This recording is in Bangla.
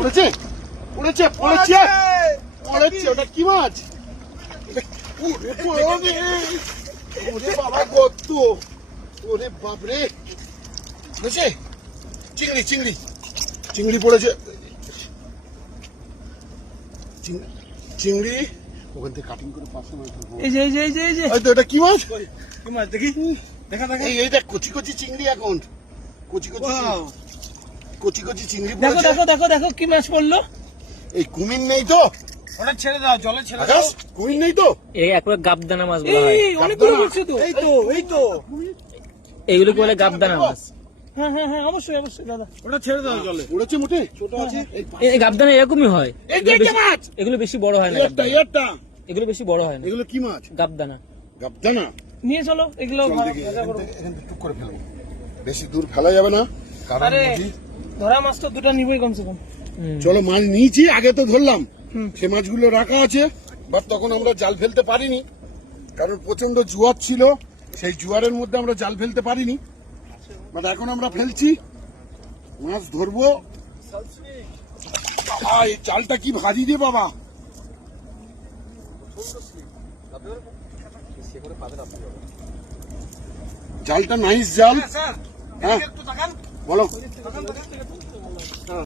পড়েছে পড়েছে পড়েছে পড়েছে। ওটা কি মাছ? ওরে বাবা কত, ওরে বাপরে। পড়েছে চিংড়ি, চিংড়ি চিংড়ি পড়েছে, চিংড়ি। ওখান থেকে কাটিং করে পাশে মাছ ধরবো। এই যে এই যে এই যে এই যে হয়তো এটা কি মাছ? কি মাছ দেখি, দেখা দেখা। এই দেখ কচি কচি চিংড়ি, এখন কচি কচি কচি কচি চিংড়ি দেখো পড়েছে। দেখো দেখো দেখো কি মাছ পড়লো। এই কুমির নেই তো? ওটা ছেড়ে দাও, জলে ছেড়ে দাও। আকাশ কুমির নেই তো? এই একবার গাবদানা মাছ বলা হয়। এই অনেকগুলো পড়ছে তো। এই তো এই তো। এইগুলো বলে গাবদানা মাছ। হ্যাঁ হ্যাঁ হ্যাঁ, অবশ্যই অবশ্যই দাদা। ওটা ছেড়ে দাও জলে। পড়েছে মোটে ছোট আছে। এই গাবদানা এরকমই হয়। এই যে একটা মাছ, এগুলো বেশি বড় হয় না। একটা একটা। এগুলো বেশি বড় হয় না। এগুলো কি মাছ? গাবদানা। গাবদানা। নিয়ে চলো এগুলো। চল দেখি, এখান থেকে টুক করে ফেলবো। বেশি দূর ফেলা যাবে না, কারণ আরে বুঝি। ধরা মাছ তো দুটো নিবই কমসে কম। চলো মাছ নিয়েছি, আগে তো ধরলাম, সে মাছগুলো রাখা আছে। বাট তখন আমরা জাল ফেলতে পারিনি, কারণ প্রচন্ড জোয়ার ছিল। সেই জোয়ারের মধ্যে আমরা জাল ফেলতে পারিনি। বাট এখন আমরা ফেলছি, মাছ ধরবো। এই জালটা কি ভারী রে বাবা। জালটা নাইস জাল। স্যার হ্যাঁ একটু তাকান। বলো। তাকান, তাকান।